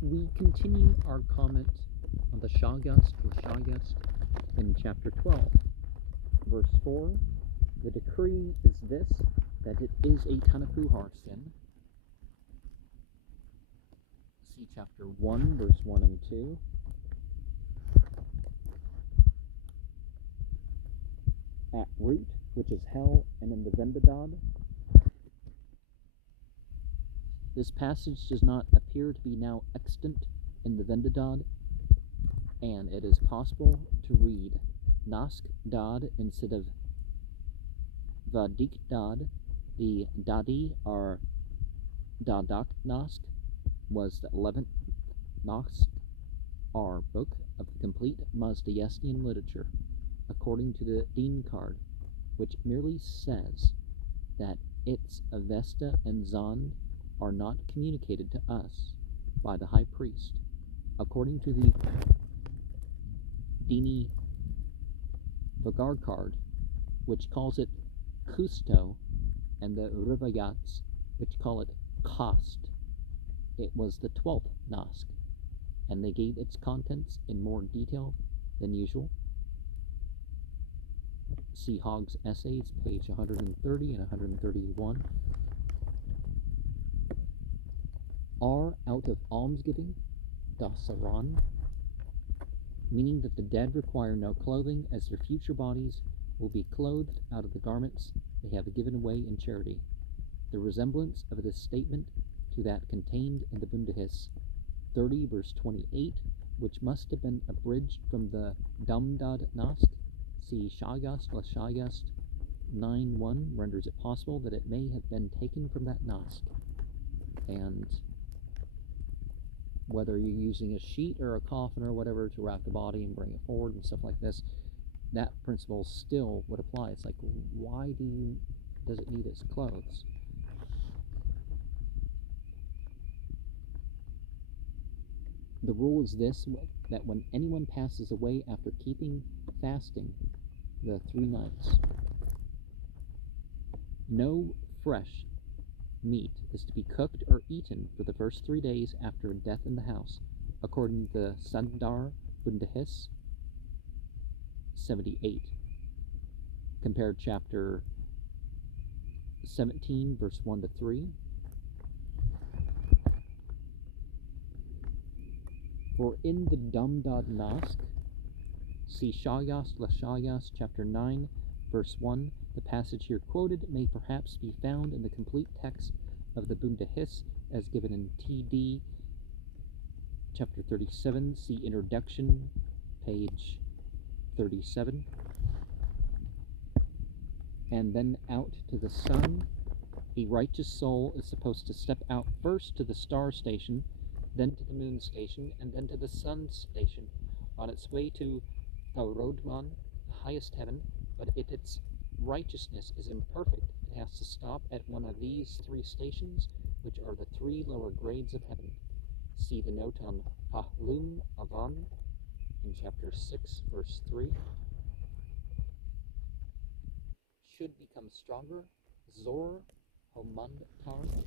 We continue our comment on the Shayast La Shayast in chapter 12, verse 4. The decree is this, that it is a Tanapuhar sin. See chapter 1, verse 1 and 2. At root, which is hell, and in the Vendadad. This passage does not appear to be now extant in the Vendadad, and it is possible to read Nask Dad instead of Vadik Dad. The Dadi or Dadak Nask was the 11th Nask or book of the complete Mazdayestian literature, according to the Deen card, which merely says that its Avesta and Zand are not communicated to us by the high priest, according to the Dini Vagar card, which calls it Kusto, and the Rivayats, which call it Kost. It was the 12th Nask, and they gave its contents in more detail than usual. See Hogg's Essays, page 130 and 131. Are out of almsgiving, dasaran, meaning that the dead require no clothing, as their future bodies will be clothed out of the garments they have given away in charity. The resemblance of this statement to that contained in the Bundahis 30, verse 28, which must have been abridged from the Damdad Nask, see Shayast La Shayast 9.1, renders it possible that it may have been taken from that Nask. And whether you're using a sheet or a coffin or whatever to wrap the body and bring it forward and stuff like this, that principle still would apply. It's like, why does it need its clothes? The rule is this, that when anyone passes away after keeping fasting the 3 nights, no fresh meat is to be cooked or eaten for the first 3 days after death in the house, according to the Sandar Bundahis 78. Compare chapter 17, verse 1 to 3. For in the Damdad Nask, see Shayast La Shayast, chapter 9, verse 1, the passage here quoted may perhaps be found in the complete text of the Bundahis as given in TD, chapter 37, see introduction, page 37. And then out to the sun, a righteous soul is supposed to step out first to the star station, then to the moon station, and then to the sun station, on its way to Taurodman, highest heaven. But if its righteousness is imperfect, it has to stop at one of these 3 stations, which are the 3 lower grades of heaven. See the note on Pahlum Avan in chapter 6, verse 3. Should become stronger, Zor Homandtar,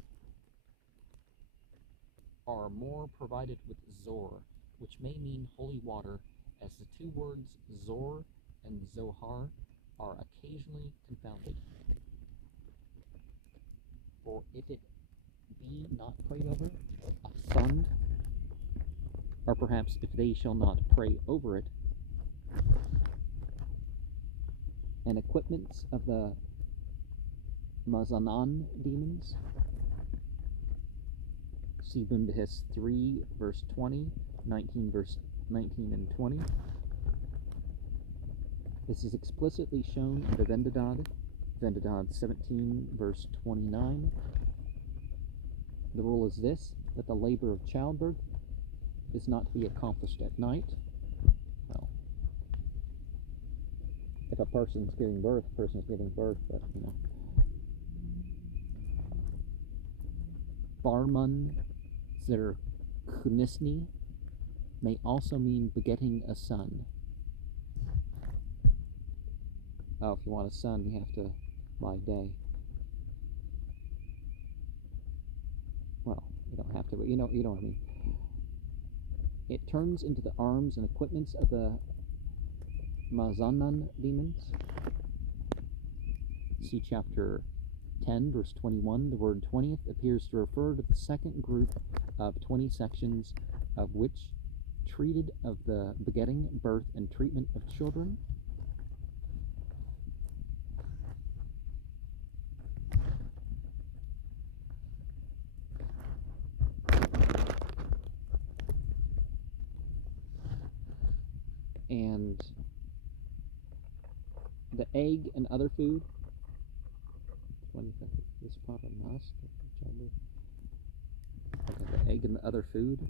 are more provided with Zor, which may mean holy water, as the 2 words Zor and Zohar are occasionally confounded. For if it be not prayed over, a fund, or perhaps if they shall not pray over it, and equipments of the Mazanan demons, see Bundahis 3, verse 20, 19, verse 19 and 20. This is explicitly shown in the Vendadad, Vendadad 17, verse 29. The rule is this, that the labor of childbirth is not to be accomplished at night. Well, if a person's giving birth, but Barman Zer Kunisni may also mean begetting a son. Oh, if you want a son, you have to lie day. Well, you don't have to, but you know what I mean. It turns into the arms and equipments of the Mazanan demons. See chapter 10, verse 21. The word 20th appears to refer to the second group of 20 sections, of which treated of the begetting, birth, and treatment of children. And the egg and other food. This part of Nask. Okay, the egg and the other food.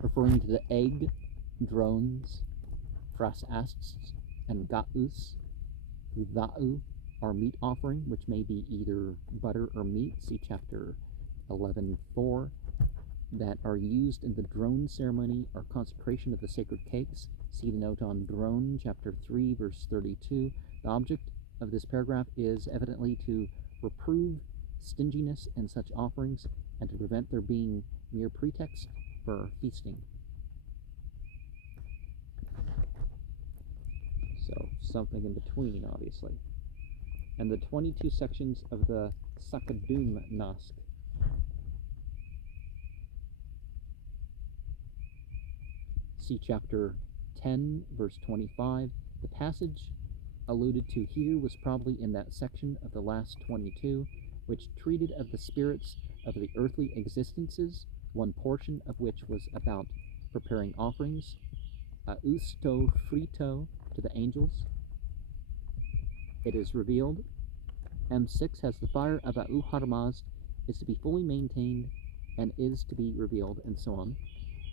Referring to the egg, drones, frasasts, and ga'us, who tha'u are meat offering, which may be either butter or meat, see chapter 11:4, that are used in the drone ceremony or consecration of the sacred cakes, see the note on drone, chapter 3, verse 32. The object of this paragraph is evidently to reprove stinginess in such offerings and to prevent their being mere pretext for feasting. So something in between, obviously. And the 22 sections of the Sakadum Nask. See chapter 10, verse 25. The passage alluded to here was probably in that section of the last 22, which treated of the spirits of the earthly existences, one portion of which was about preparing offerings, usto frito, to the angels. It is revealed. M6 has the fire of Harmaz is to be fully maintained and is to be revealed, and so on.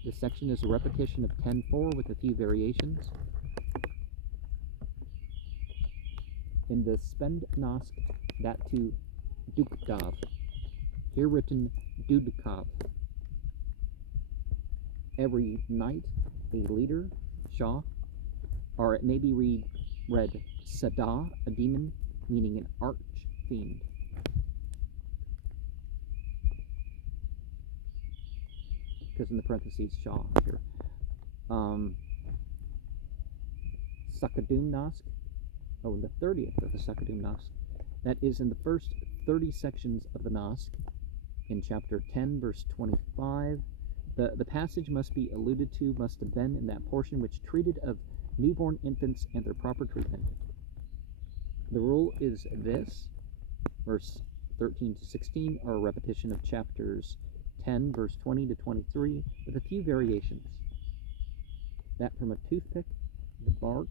This section is a repetition of 10.4 with a few variations. In the Spend Nask, that to Dukdav, here written Dudkav. Every night, a leader, Shah, or it may be read Sada, a demon, meaning an arch-fiend. Because in the parentheses, Shah here. Sakadum Nask, the 30th of the Sakadum Nask. That is in the first 30 sections of the Nask, in chapter 10, verse 25. The passage must be alluded to, must have been in that portion which treated of newborn infants and their proper treatment. The rule is this: verse 13 to 16 are a repetition of chapters 10, verse 20 to 23, with a few variations. That from a toothpick, the bark.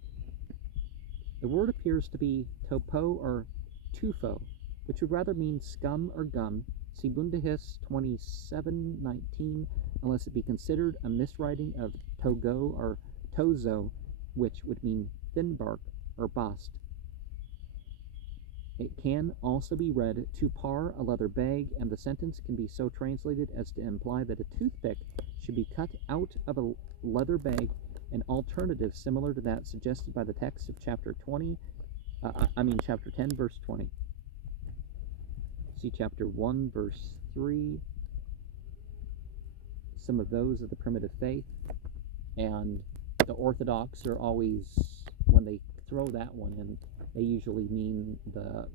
The word appears to be topo or tufo, which would rather mean scum or gum, see Bundahis 27:19, unless it be considered a miswriting of togo or tozo, which would mean thin bark or bast. It can also be read to par, a leather bag, and the sentence can be so translated as to imply that a toothpick should be cut out of a leather bag, an alternative similar to that suggested by the text of chapter 10, verse 20. See chapter 1, verse 3. Some of those of the primitive faith, and the Orthodox are always, when they throw that one in, they usually mean the,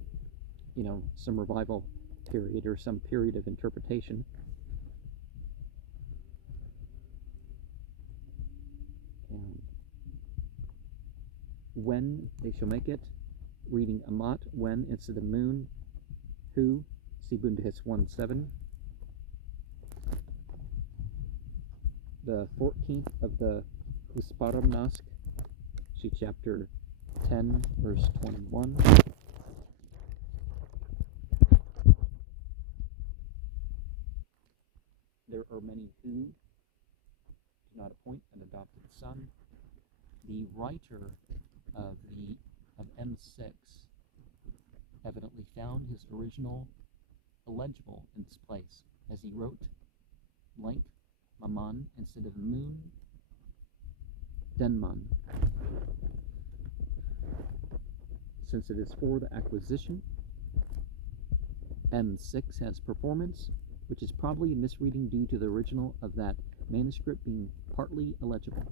some revival period or some period of interpretation. And when they shall make it, reading Amat, when instead of moon, who, see Bundahis 1:7. The 14th of the Husparam Nask, see chapter 10, verse 21. There are many who do not appoint an adopted son. The writer of M6 evidently found his original illegible in this place, as he wrote blank Maman instead of moon, Denman. Since it is for the acquisition, M6 has performance, which is probably a misreading due to the original of that manuscript being partly illegible.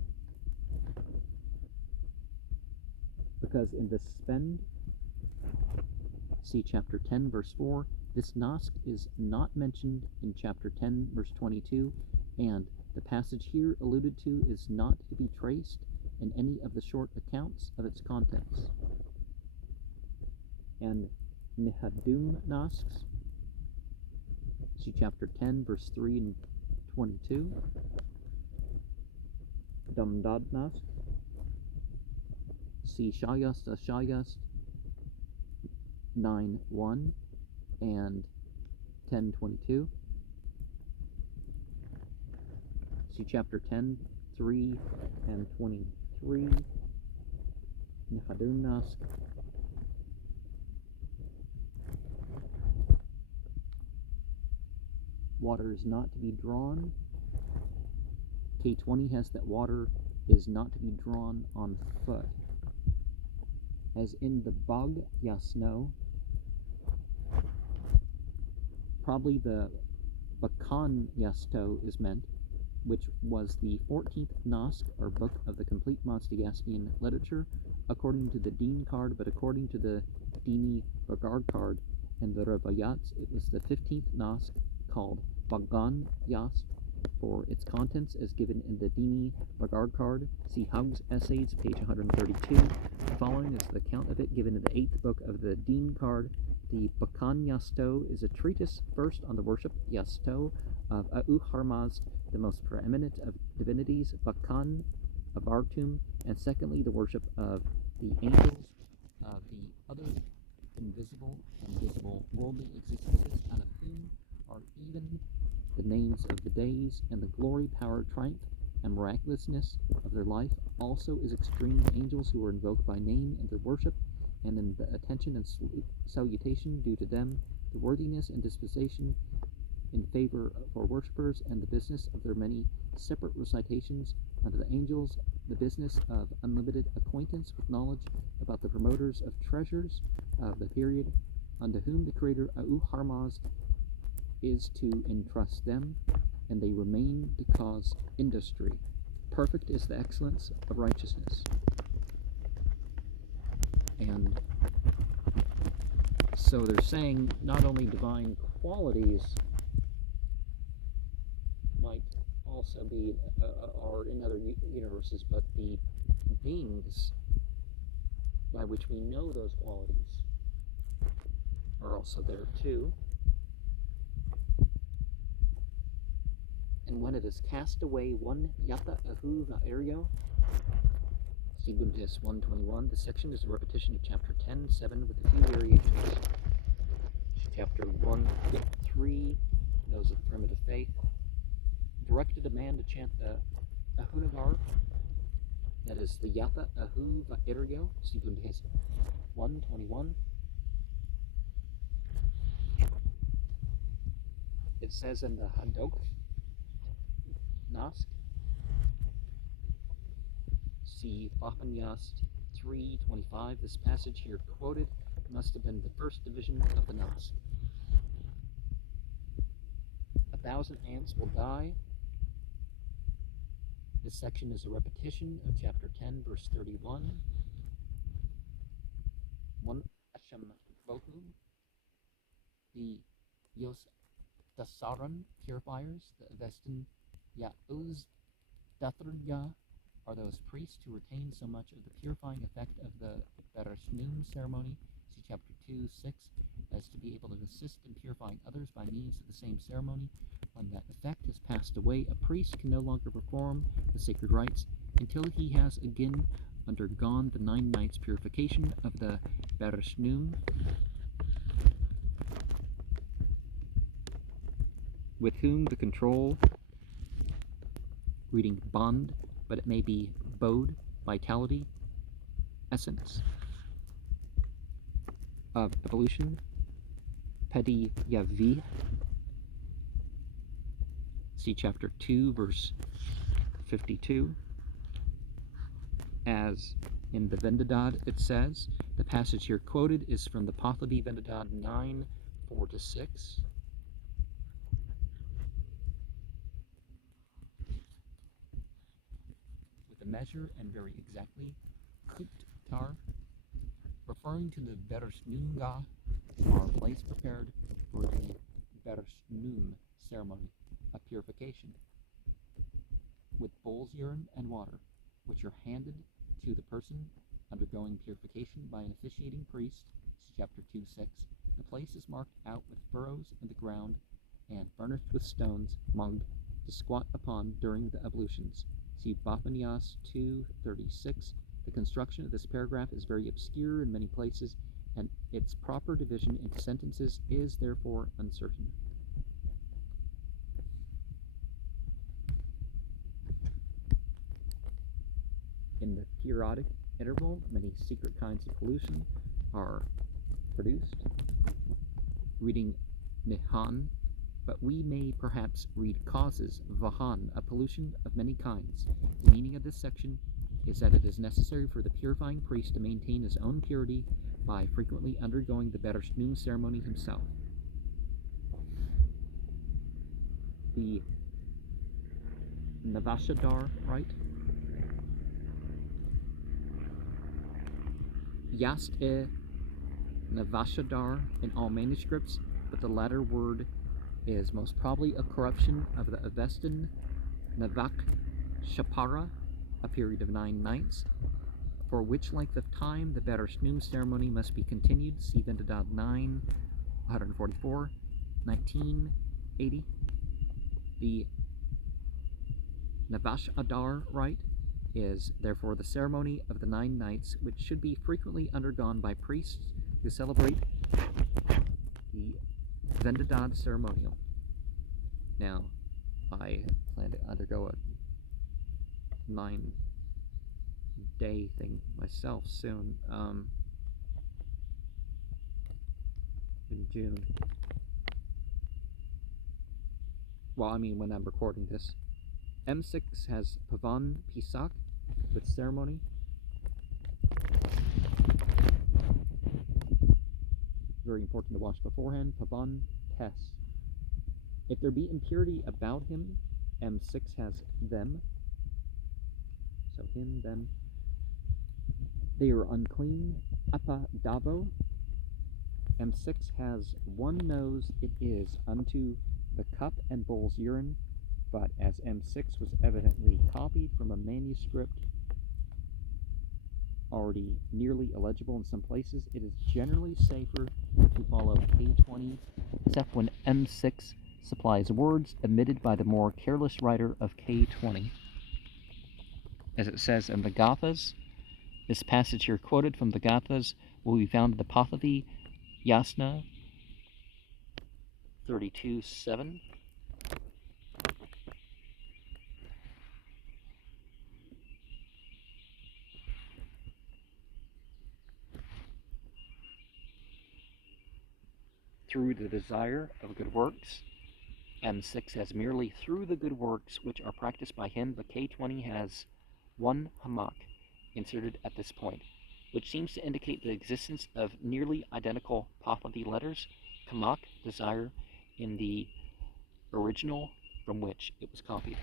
Because in the Spend, see chapter 10, verse 4, this Nosk is not mentioned in chapter 10, verse 22, and the passage here alluded to is not to be traced in any of the short accounts of its contents. And Nihadum Nosks, see chapter 10, verse 3 and 22, Dumdad Nosk, see Shayast La Shayast 9:1 and 10:22. See chapter 10, 3 and 23. Nihadun Nask. Water is not to be drawn. K20 has that water is not to be drawn on foot. As in the Bog Yasno, probably the Bakan Yasto is meant, which was the 14th Nosk, or book of the complete Montagastian literature, according to the Dean card, but according to the Dini Regard card and the Revayats, it was the 15th Nosk, called Bagan Yast, for its contents as given in the Dini Regard card. See Hug's Essays, page 132. The following is the account of it given in the 8th book of the Dean card. The Bakan Yasto is a treatise first on the worship Yasto of A'u Harmaz, the most preeminent of divinities, Bakan of Artum, and secondly the worship of the angels of the other invisible and visible worldly existences, out of whom are even the names of the days, and the glory, power, triumph, and miraculousness of their life also is extreme angels who are invoked by name in their worship, and in the attention and salutation due to them, the worthiness and disposition in favor for worshippers, and the business of their many separate recitations unto the angels, the business of unlimited acquaintance with knowledge about the promoters of treasures of the period, unto whom the Creator A'u Harmaz is to entrust them, and they remain to cause industry. Perfect is the excellence of righteousness. And so they're saying not only divine qualities might also be, or in other universes, but the beings by which we know those qualities are also there too. And when it is cast away one yata ahu va'erio, Seguntis 121, the section is a repetition of chapter 10:7 with a few variations. Chapter 1:3, those of primitive faith, directed a man to chant the Ahunavar, that is the Yata Ahu Va'erio, Seguntis 121. It says in the Hadok Nask, see Bapanyast 3:25. This passage here quoted must have been the first division of the Nask. 1,000 ants will die. This section is a repetition of chapter 10, verse 31. One Asham Bohu, the Yos Dasaran purifiers, the Avestan Ya'uz Dathrya, are those priests who retain so much of the purifying effect of the Bereshnum ceremony, see chapter 2:6, as to be able to assist in purifying others by means of the same ceremony. When that effect has passed away, a priest can no longer perform the sacred rites until he has again undergone the 9 nights purification of the Bereshnum, with whom the control, reading bond, but it may be bod, vitality, essence of evolution, pedi yavi, see chapter 2, verse 52. As in the Vendadad it says, the passage here quoted is from the Pahlavi Vendadad 9:4-6. measure and very exactly, kuptar, referring to the bersnunga, or place prepared for the bersnum ceremony of purification, with bull's urine and water, which are handed to the person undergoing purification by an officiating priest, see chapter 2:6. The place is marked out with furrows in the ground and furnished with stones mung to squat upon during the ablutions, see Bapanias 2:36. The construction of this paragraph is very obscure in many places, and its proper division into sentences is therefore uncertain. In the periodic interval, many secret kinds of pollution are produced, reading Nihan, but we may perhaps read causes, Vahan, a pollution of many kinds. The meaning of this section is that it is necessary for the purifying priest to maintain his own purity by frequently undergoing the Bersnum ceremony himself. The Navashadar rite, Shayast Navashadar in all manuscripts, but the latter word is most probably a corruption of the Avestan Navak Shapara, a period of 9 nights, for which length of time the Bersnum ceremony must be continued. See Vendidad 9, 144, 1980. The Navashadar rite is therefore the ceremony of the 9 nights, which should be frequently undergone by priests who celebrate the Vendidad ceremonial. Now, I plan to undergo a 9-day thing myself soon, in June. Well, I mean when I'm recording this. M6 has Pavan Pisak with ceremony. Very important to wash beforehand. Pavan Tes. If there be impurity about him, M6 has them. So him, them. They are unclean. Appa Davo. M6 has one nose, it is unto the cup and bull's urine, but as M6 was evidently copied from a manuscript already nearly illegible in some places, it is generally safer to follow K20, except when M6 supplies words omitted by the more careless writer of K20. As it says in the Gathas, this passage here quoted from the Gathas will be found in the Pahlavi Yasna 32:7. Through the desire of good works, M6 has merely through the good works which are practiced by him, but K20 has one hamak inserted at this point, which seems to indicate the existence of nearly identical Pahlavi letters, hamak, desire, in the original from which it was copied.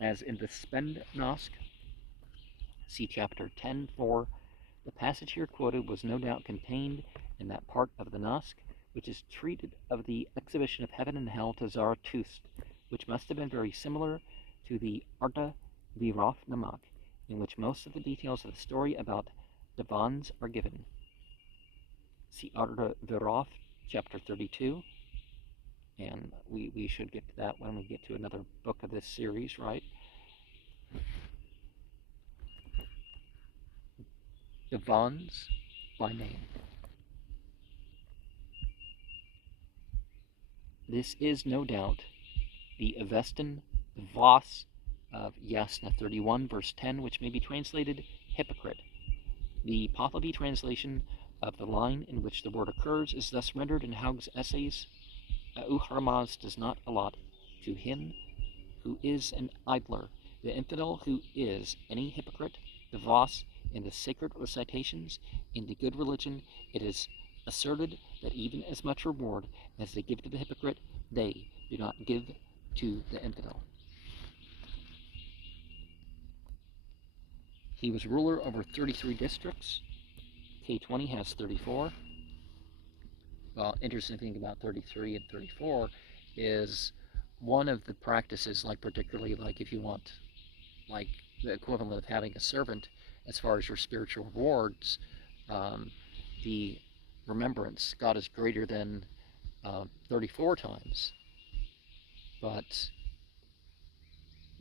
As in the Spend Nosk, see chapter 10:4, the passage here quoted was no doubt contained in that part of the Nosk which is treated of the exhibition of heaven and hell to Zarathustra, which must have been very similar to the Arta Viroth Namak, in which most of the details of the story about Devans are given. See Arta Viroth, chapter 32, and we should get to that when we get to another book of this series, right? Devans by name. This is no doubt the Avestan Vos of Yasna 31, verse 10, which may be translated hypocrite. The Pahlavi translation of the line in which the word occurs is thus rendered in Haug's essays: Uharmaz does not allot to him who is an idler, the infidel who is any hypocrite, the Vos in the sacred recitations, in the good religion, it is asserted that even as much reward as they give to the hypocrite, they do not give to the infidel. He was ruler over 33 districts. K20 has 34. Well, interesting thing about 33 and 34 is one of the practices, like particularly like if you want like the equivalent of having a servant as far as your spiritual rewards, the remembrance, God is greater than 34 times, but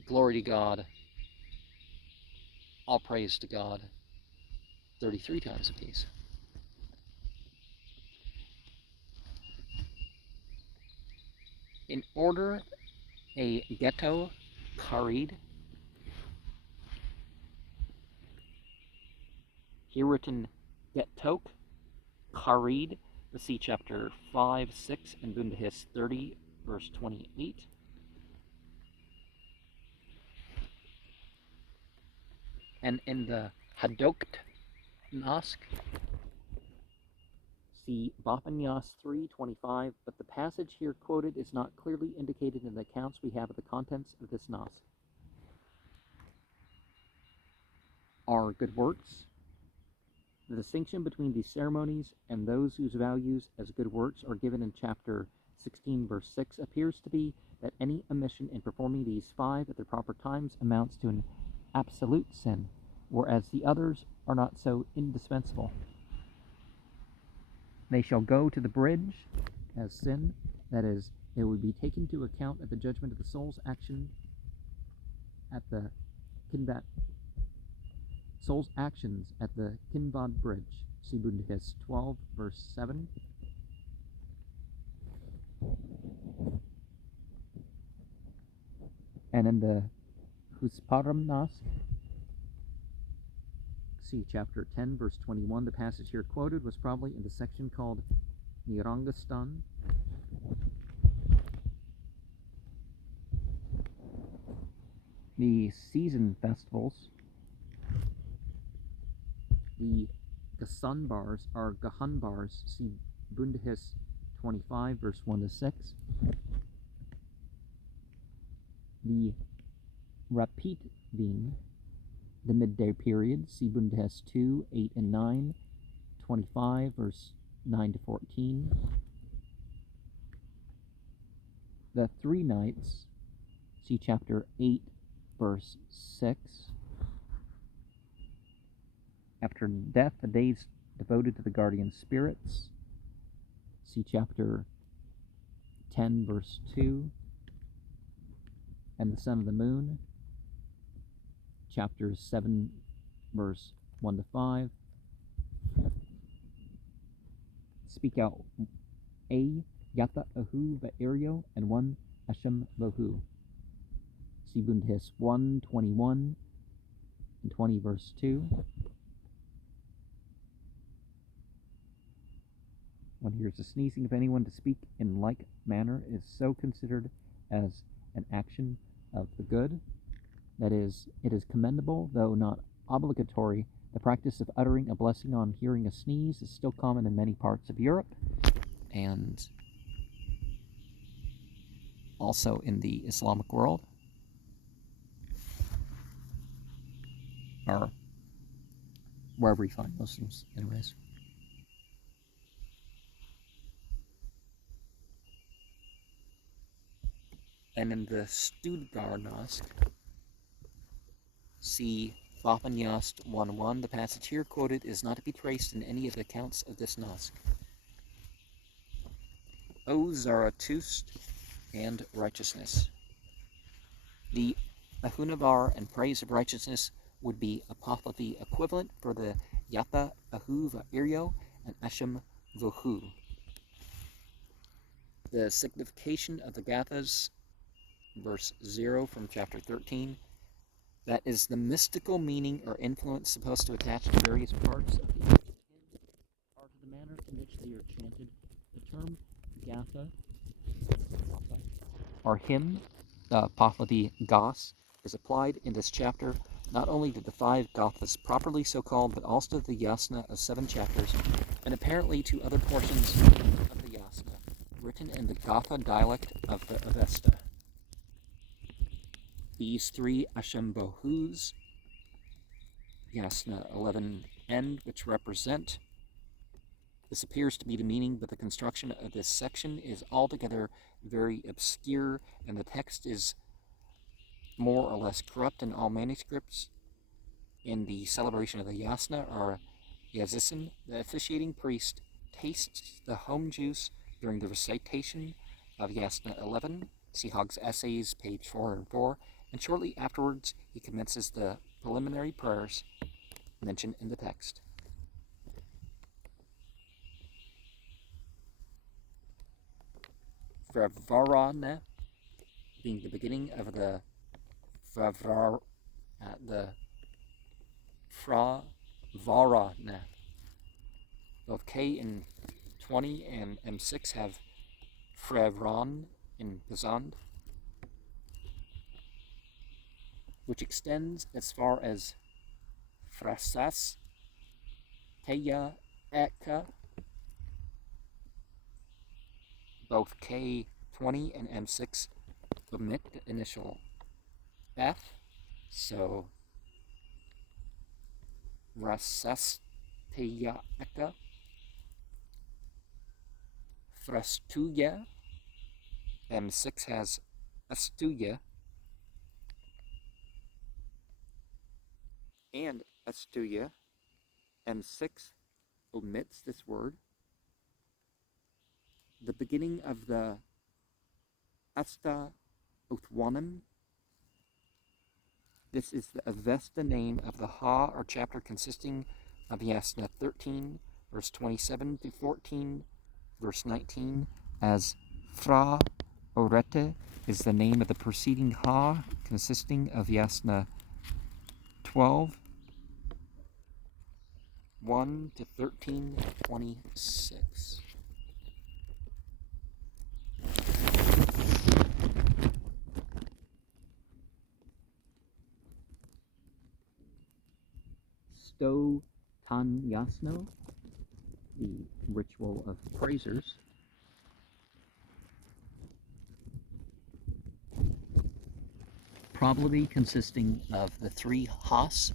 glory to God, all praise to God 33 times apiece. In order a ghetto karid, here written getok karid, let's see chapter 5, 6, and Bundahis 30, verse 28. And in the Hadokt Nask, see Bapanyas 3:25, but the passage here quoted is not clearly indicated in the accounts we have of the contents of this Nask. Are good works. The distinction between these ceremonies and those whose values as good works are given in chapter 16, verse 6 appears to be that any omission in performing these 5 at their proper times amounts to an absolute sin, whereas the others are not so indispensable. They shall go to the bridge as sin, that is, they will be taken into account at the judgment of the soul's action at the Kinvat. Soul's actions at the Kinvad Bridge. See Bundahis 12, verse 7. And in the Husparam Nask, see chapter 10, verse 21. The passage here quoted was probably in the section called Nirangastan. The season festivals, the Gasan bars are Gahan bars. See Bundahis 25, verse 1 to 6. The Rapit Din, the midday period, see Bundahis 2, 8 and 9, 25, verse 9 to 14. The 3 nights, see chapter 8, verse 6. After death, the days devoted to the guardian spirits, see chapter 10, verse 2. And the sun and the moon, chapter 7, verse 1 to 5. Speak out a yata ahu va'erio and 1 Hashem lohu. See Bundahis 1, 21 and 20, verse 2. One hears the sneezing of anyone to speak in like manner is so considered as an action of the good. That is, it is commendable, though not obligatory. The practice of uttering a blessing on hearing a sneeze is still common in many parts of Europe, and also in the Islamic world, or wherever you find Muslims, anyways. And in the Studgar Nask, see Bapanyast 1:1. The passage here quoted is not to be traced in any of the accounts of this Nask. O Zarathustra and righteousness. The Ahunavar and praise of righteousness would be a Pahlavi equivalent for the Yata Ahu Va'iryo and Ashem Vohu. The signification of the Gathas, verse 0 from chapter 13, that is the mystical meaning or influence supposed to attach to various parts of the hymn or to the manner in which they are chanted. The term Gatha or hymn, Pahlavi Gas, is applied in this chapter not only to the 5 Gathas properly so called, but also to the Yasna of 7 chapters, and apparently to other portions of the Yasna, written in the Gatha dialect of the Avesta. These 3 Ashembohus Yasna 11 end, which represent. This appears to be the meaning, but the construction of this section is altogether very obscure, and the text is more or less corrupt in all manuscripts. In the celebration of the Yasna, or Yazisin, the officiating priest tastes the home juice during the recitation of Yasna 11, see Hogg's Essays, page 404, and shortly afterwards he commences the preliminary prayers mentioned in the text. Fravarana being the beginning of the Fravarana. Both K in 20 and M6 have Frevron in Pazand, which extends as far as Frasas, Teya, Eka. Both K20 and M6 omit the initial F, so Rasas, Teya, Eka. Frastuya, M6 has Astuya, and Astuya, M6 omits this word. The beginning of the Asta Uthwanam. This is the Avesta name of the Ha, or chapter consisting of Yasna 13, verse 27 to 14, verse 19, as Fra Orete is the name of the preceding Ha, consisting of Yasna 12, 1 to 13, 26. Sto Tan Yasno, the ritual of praisers, probably consisting of the three Has,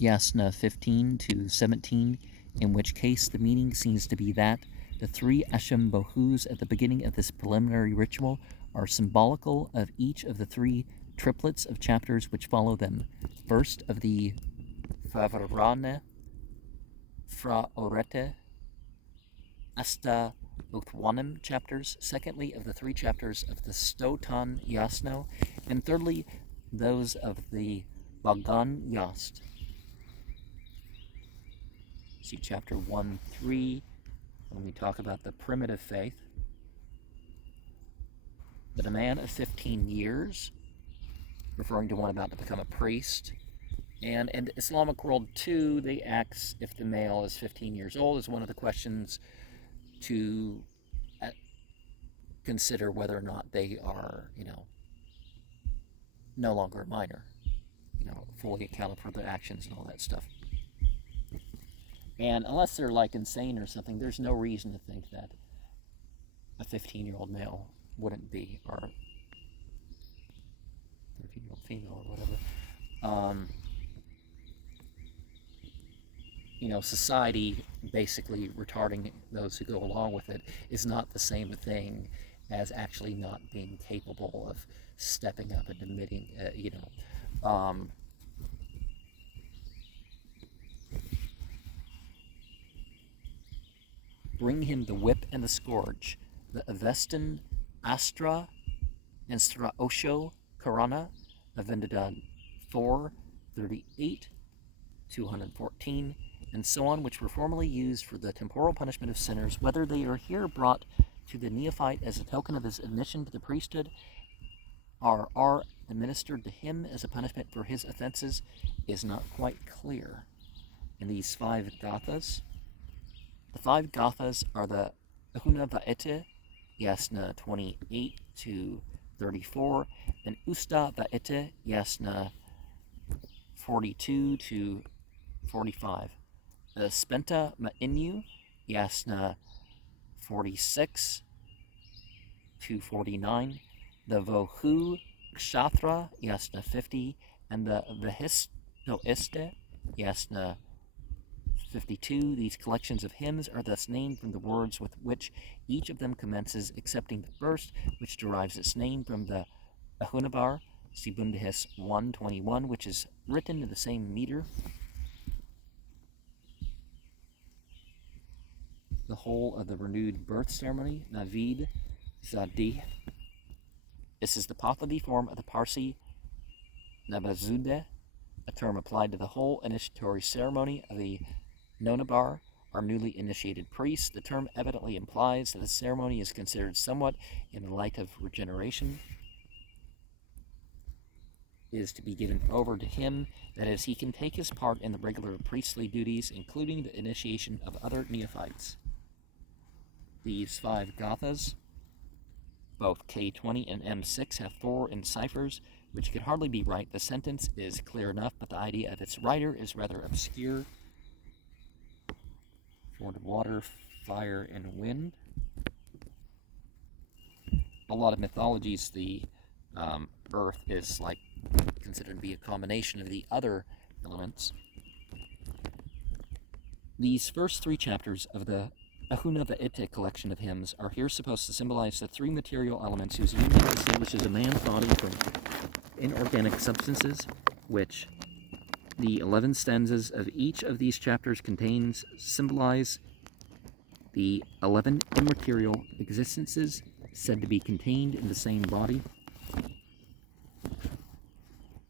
Yasna 15 to 17, in which case the meaning seems to be that the three Asham Bohus at the beginning of this preliminary ritual are symbolical of each of the three triplets of chapters which follow them. First, of the Favarane, Fra Orete, Asta Uthwanam chapters. Secondly, of the three chapters of the Stotan Yasno. And thirdly, those of the Bagan Yast. See chapter 1-3 when we talk about the primitive faith. That a man of 15 years, referring to one about to become a priest. And in the Islamic world too, they ask if the male is 15 years old is one of the questions to consider whether or not they are, no longer a minor, fully accounted for their actions and all that stuff. And unless they're like insane or something, there's no reason to think that a 15-year-old male wouldn't be, or 13-year-old female or whatever. Society basically retarding those who go along with it is not the same thing as actually not being capable of stepping up and admitting, bring him the whip and the scourge, the Avestan Astra and Straosho Karana, Avendadad 4, 38, 214, and so on, which were formerly used for the temporal punishment of sinners, whether they are here brought to the neophyte as a token of his admission to the priesthood, or are administered to him as a punishment for his offenses, is not quite clear. In these 5 gathas, the 5 gathas are the Ahuna Vaete, Yasna 28 to 34, and Usta Vaete, Yasna 42 to 45. The Spenta Ma'inu, Yasna 46 to 49. The Vohu Kshathra, Yasna 50, and the Vihistoiste, Yasna 52. These collections of hymns are thus named from the words with which each of them commences, excepting the first, which derives its name from the Ahunabar, Sibundihis 121, which is written in the same meter. The whole of the renewed birth ceremony, Navid Zadih. This is the Pahlavi form of the Parsi Nabazude, a term applied to the whole initiatory ceremony of the Nonabar, or newly initiated priests. The term evidently implies that the ceremony is considered somewhat in the light of regeneration, is to be given over to him, that is, he can take his part in the regular priestly duties, including the initiation of other neophytes. These 5 gathas, both K20 and M6, have 4 in ciphers, which could hardly be right. The sentence is clear enough, but the idea of its writer is rather obscure. For the water, fire, and wind. A lot of mythologies, the earth is considered to be a combination of the other elements. These first 3 chapters of the Ahunava Ite collection of hymns are here supposed to symbolize the 3 material elements whose union distinguishes a man's body from inorganic substances, which the 11 stanzas of each of these chapters symbolize the 11 immaterial existences said to be contained in the same body.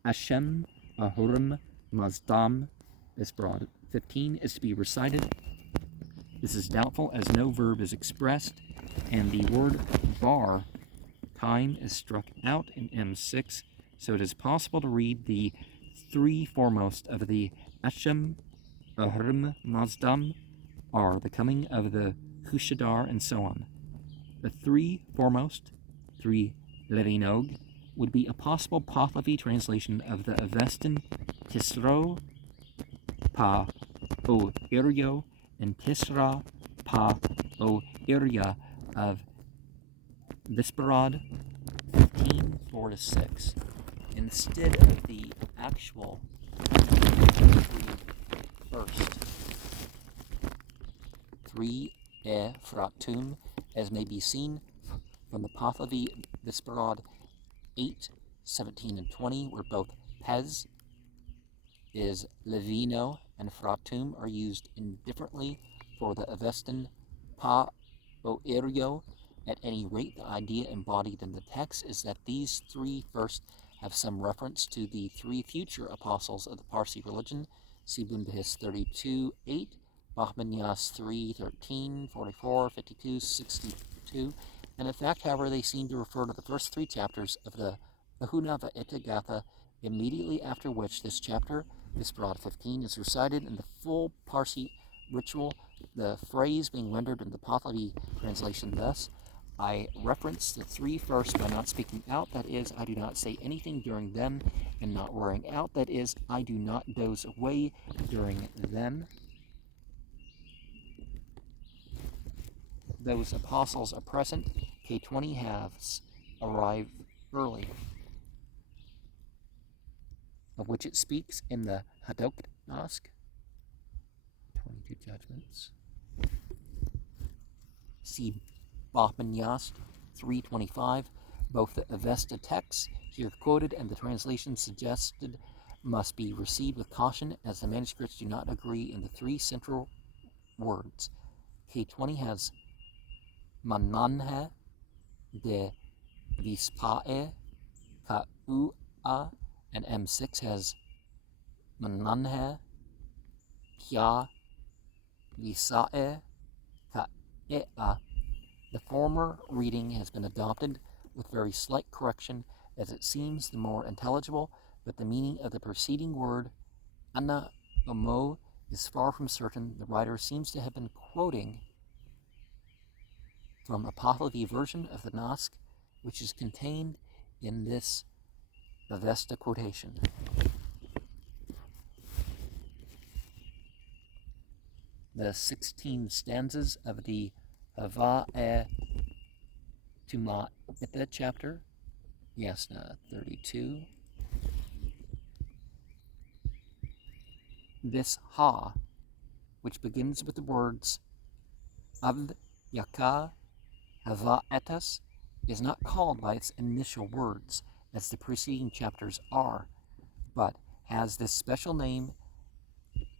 Hashem Ahurim Mazdam, this broad 15, is to be recited. This is doubtful as no verb is expressed, and the word bar, time, is struck out in M6, so it is possible to read the 3 foremost of the Hashem Ahurim Mazdam are the coming of the Hushadar, and so on. The 3 foremost, 3 Levinog, would be a possible Pahlavi translation of the Avestan Tisro Pa O Iryo and Tisra Pa O Irya of Visparad 15, 4-6. Instead of the actual 3 first 3 Fratum, as may be seen from the Pahlavi Visparad 8, 17, and 20, where both Pez is Levino and Fratum are used indifferently for the Avestan Pa O Iryo. At any rate, the idea embodied in the text is that these 3 first have some reference to the 3 future apostles of the Parsi religion, Sibundihis 32, 8, Bahmanyas 3, 13, 44, 52, 62, and in fact, however, they seem to refer to the first 3 chapters of the Ahunava Ite Gatha, immediately after which this chapter, Visparad 15, is recited in the full Parsi ritual, the phrase being rendered in the Pahlavi translation thus: I reference the 3 first by not speaking out, that is, I do not say anything during them, and not wearing out, that is, I do not doze away during them. Those apostles are present. K20 has arrived early, of which it speaks in the Hadok Nask, 22 judgments. See Bahmanyas 325. Both the Avesta texts here quoted and the translation suggested must be received with caution, as the manuscripts do not agree in the 3 central words. K20 has Mananhe de Vispae Ka'ua, and M6 has Mananhe Kya Visae Ka'ea. The former reading has been adopted with very slight correction, as it seems the more intelligible, but the meaning of the preceding word, Anna Omo, is far from certain. The writer seems to have been quoting from a Pahlavi version of the Nask, which is contained in this Avesta quotation. The 16 stanzas of the Hava-e Tuma Ita chapter, Yasna 32, This ha, which begins with the words av, yaka, hava etas, is not called by its initial words, as the preceding chapters are, but has this special name,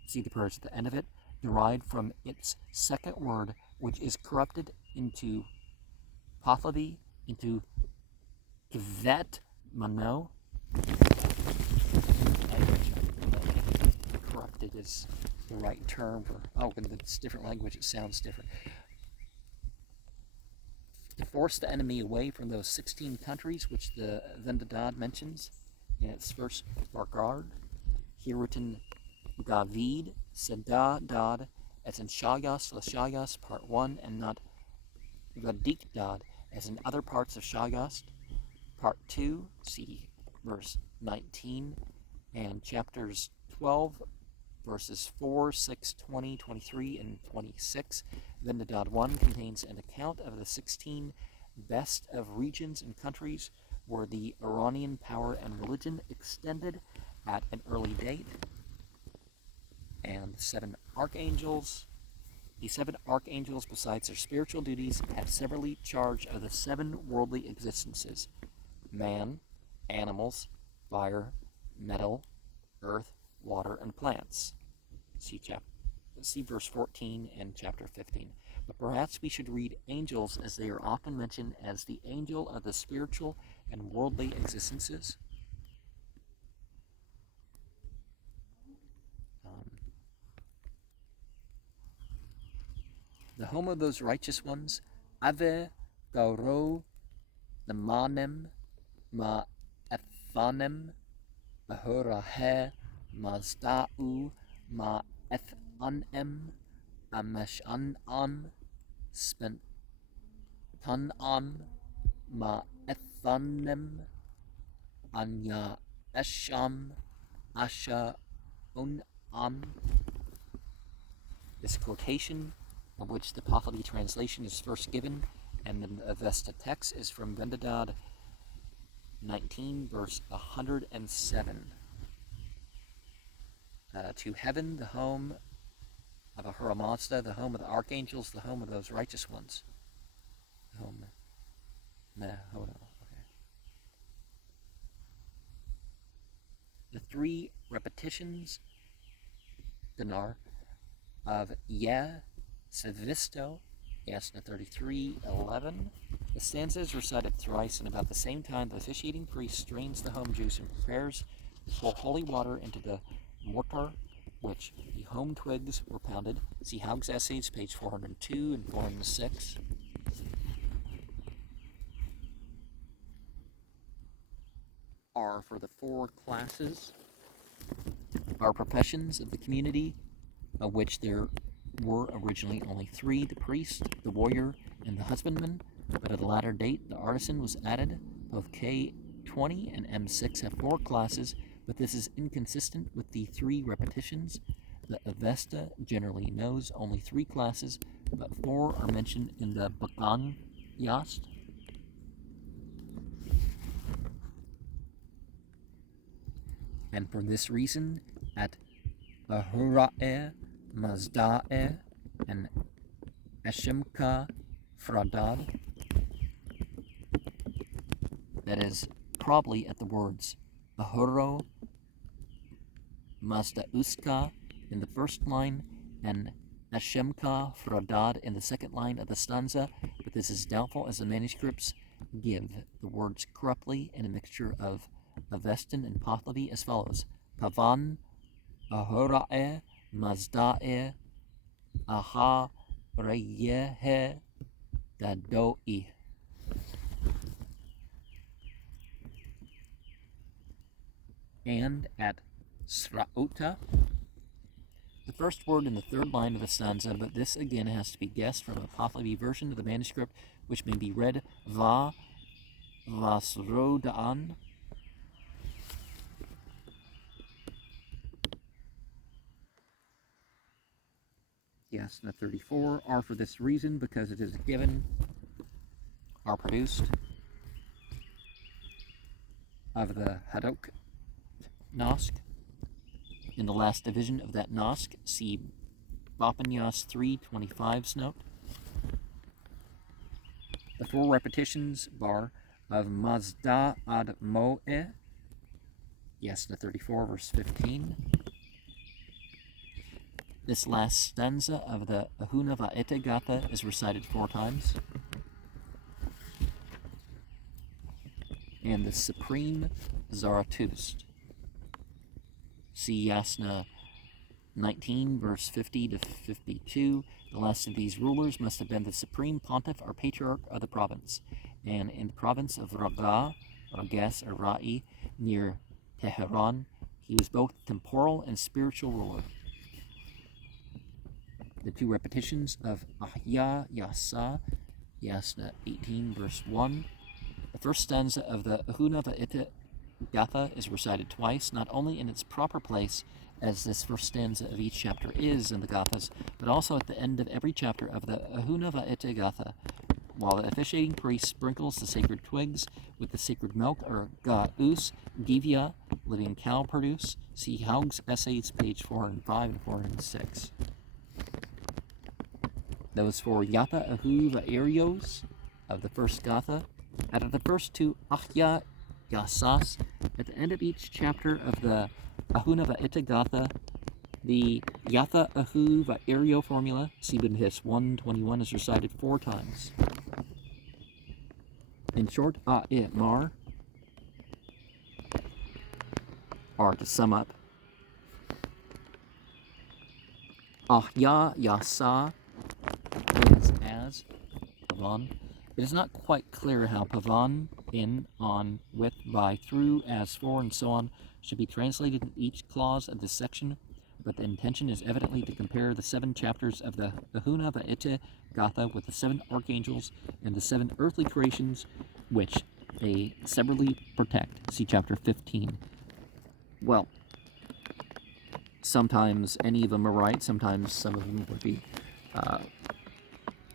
see the prayers at the end of it, derived from its second word, which is corrupted into Pahlavi, into kvet mano. Corrupted is the right term for, when it's different language, it sounds different. To force the enemy away from those 16 countries which the Vendadad mentions in its first regard, here written David, Seda, Dad, as in Shayast La Shayast Part 1, and not Vadik Dad, as in other parts of Shayast Part 2, see verse 19, and chapters 12, verses 4, 6, 20, 23, and 26. Vendadad 1 contains an account of the 16 best of regions and countries where the Iranian power and religion extended at an early date. And the 7 archangels, besides their spiritual duties, have severally charge of the 7 worldly existences: man, animals, fire, metal, earth, water, and plants. See verse 14 and chapter 15. But perhaps we should read angels, as they are often mentioned as the angel of the spiritual and worldly existences. The home of those righteous ones, Ave Gauro Namanem Ma Ethanem Ahurahe Mazda'u Ma Ethanem Ameshanan Spentanam Ma Ethanem Anya Esham Asha Unam. This quotation, of which the Pahlavi translation is first given, and the Avesta text is from Vendadad 19, verse 107. To heaven, the home of Ahura Mazda, the home of the archangels, the home of those righteous ones. The 3 repetitions, Dinar, of Sevisto, Yasna 33:11. The stanza is recited thrice, and about the same time the officiating priest strains the home juice and prepares to pour holy water into the mortar, which the home twigs were pounded. See Haug's Essays, page 402 and 406. Are for the 4 classes, are professions of the community, of which there were originally only 3, the priest, the warrior, and the husbandman, but at a latter date the artisan was added. Both K20 and M6 have 4 classes, but this is inconsistent with the 3 repetitions. The Avesta generally knows only 3 classes, but 4 are mentioned in the Bagan Yast. And for this reason, at Ahura'e, Mazda'e, and Eshimka Fradad, that is, probably at the words Ahuro, Mazda'uska in the first line, and Eshimka Fradad in the second line of the stanza, but this is doubtful, as the manuscripts give the words corruptly in a mixture of Avestan and Pahlavi as follows: Pavan, Ahura'e, Mazda'e, Aha, Reyehe, Dadoi. And at Srauta, the first word in the third line of the stanza, but this again has to be guessed from a Pahlavi version of the manuscript, which may be read Va Vasrodaan. Yasna 34 are for this reason, because it is given, are produced of the Hadok Nosk in the last division of that Nosk. See Bapanyas 3:25's note. The 4 repetitions bar of Mazda ad Moe, Yasna 34, verse 15. This last stanza of the Ahuna Va'ete Gatha is recited 4 times. And the Supreme Zarathustra. See Yasna 19, verse 50 to 52. The last of these rulers must have been the supreme pontiff or patriarch of the province. And in the province of Raga, Rages, or Ra'i, near Tehran, he was both temporal and spiritual ruler. The 2 repetitions of Ahya Yasa, Yasna 18, verse 1. The first stanza of the Ahuna Va'ete Gatha is recited twice, not only in its proper place, as this first stanza of each chapter is in the Gathas, but also at the end of every chapter of the Ahuna Va'ete Gatha, while the officiating priest sprinkles the sacred twigs with the sacred milk, or Ga'us, Divya, living cow produce. See Haug's Essays, page 405 and 406. Those 4 Yatha Ahu Va'erios of the first Gatha, out of the first 2 Ahya Yasas, at the end of each chapter of the Ahuna Va'ete Gatha, the Yatha Ahu Va'erio formula, Sibin His 1:21, is recited 4 times. In short, A'it Mar, or to sum up, Ahya Yasa is as Pavan. It is not quite clear how Pavan, in, on, with, by, through, as, for, and so on should be translated in each clause of this section, but the intention is evidently to compare the 7 chapters of the Ahuna Va'ete Gatha with the 7 archangels and the 7 earthly creations which they severally protect. See chapter 15. Well, sometimes any of them are right, sometimes some of them would be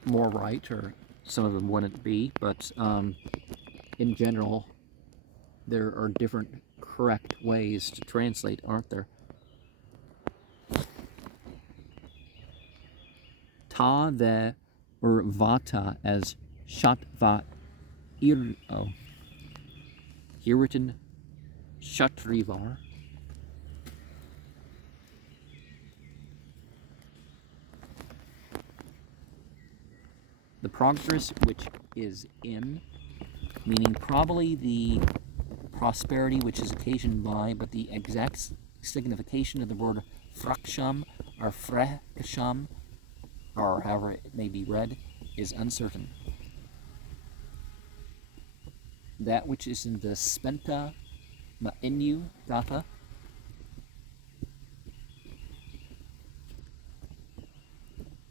more right, or some of them wouldn't be, but in general, there are different correct ways to translate, aren't there? Ta the, or vata, as shatva ir'o. Here written shatrivar. The progress which is in, meaning probably the prosperity which is occasioned by, but the exact signification of the word fraksham or frehkasham, or however it may be read, is uncertain. That which is in the Spenta Ma'inu Gatha,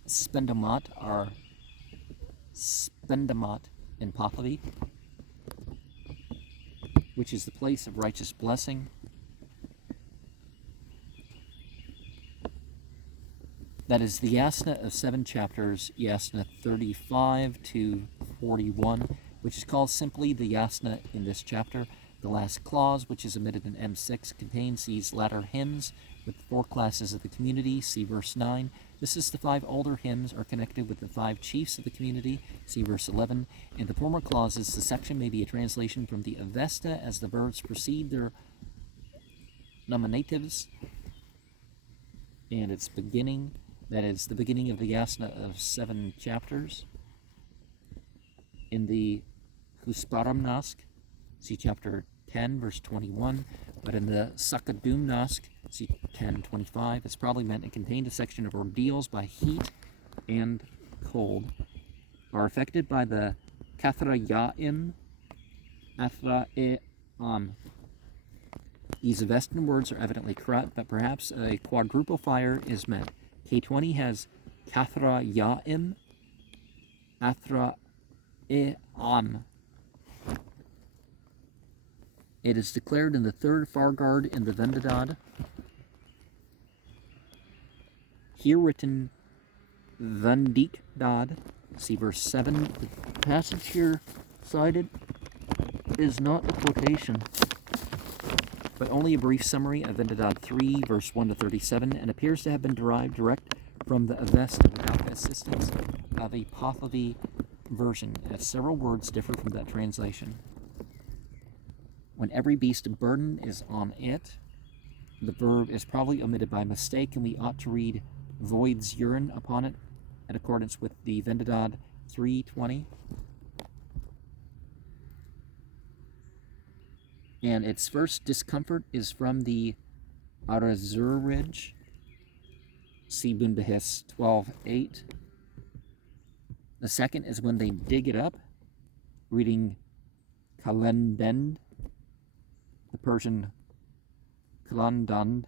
Spendamat, or Spendamat in Pahlavi, which is the place of righteous blessing. That is the yasna of 7 chapters, yasna 35 to 41, which is called simply the yasna in this chapter. The last clause, which is omitted in M6, contains these latter hymns with the 4 classes of the community. See verse 9. This is the 5 older hymns are connected with the 5 chiefs of the community. See verse 11. In the former clauses, the section may be a translation from the Avesta as the verbs precede their nominatives and its beginning. That is the beginning of the yasna of 7 chapters. In the Husparam Nask, see chapter 10, verse 21, but in the Sakadum Nask, see 10:25, it's probably meant it contained a section of ordeals by heat and cold, are affected by the Kathra'ya'im, Athra'e'am. These Avestan words are evidently correct, but perhaps a quadruple fire is meant. K20 has Kathra'ya'im, Athra'e'am. It is declared in the 3rd Fargard in the Vendadad. Here written Vandik Dad, see verse 7. The passage here cited is not a quotation. but only a brief summary of Vendidad 3, verse 1 to 37, and appears to have been derived direct from the Avesta without the assistance of a Pahlavi version, as several words differ from that translation. When every beast of burden is on it, the verb is probably omitted by mistake, and we ought to read voids urine upon it in accordance with the Vendidad 3:20. And its first discomfort is from the Arazurij, see Bundahis 12:8. The second is when they dig it up, reading Kalendend, the Persian Kalandand,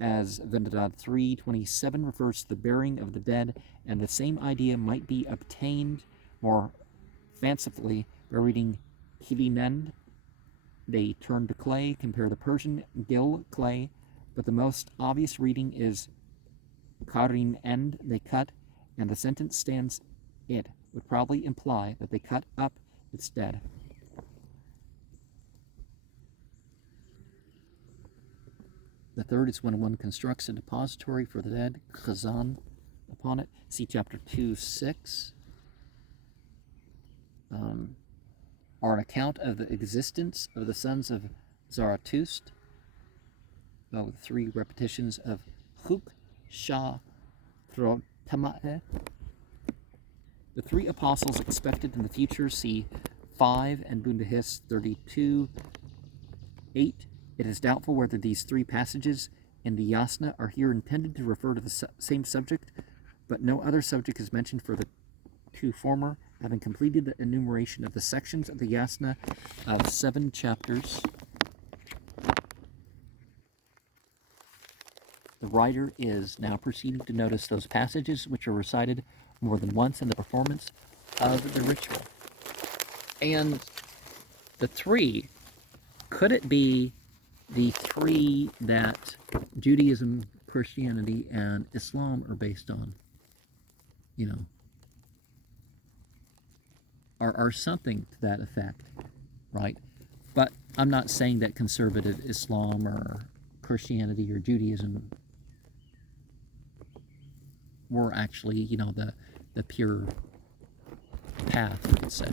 as Vendidad 3:27 refers to the burying of the dead, and the same idea might be obtained more fancifully by reading Kilinend, they turn to clay, compare the Persian Gil, clay, but the most obvious reading is Karin End, they cut, and the sentence stands it would probably imply that they cut up its dead. The third is when one constructs a depository for the dead, khazan, upon it. See chapter 2:6. Are an account of the existence of the sons of Zarathustra, with 3 repetitions of Chuk, Shah, Tamae. The 3 apostles expected in the future, see 5 and Bundahis 32:8. It is doubtful whether these 3 passages in the Yasna are here intended to refer to the same subject, but no other subject is mentioned for the 2 former, having completed the enumeration of the sections of the Yasna of 7 chapters. The writer is now proceeding to notice those passages which are recited more than once in the performance of the ritual. And the 3, could it be the 3 that Judaism, Christianity, and Islam are based on? You know, are something to that effect, right? But I'm not saying that conservative Islam or Christianity or Judaism were actually, the pure path, we could say.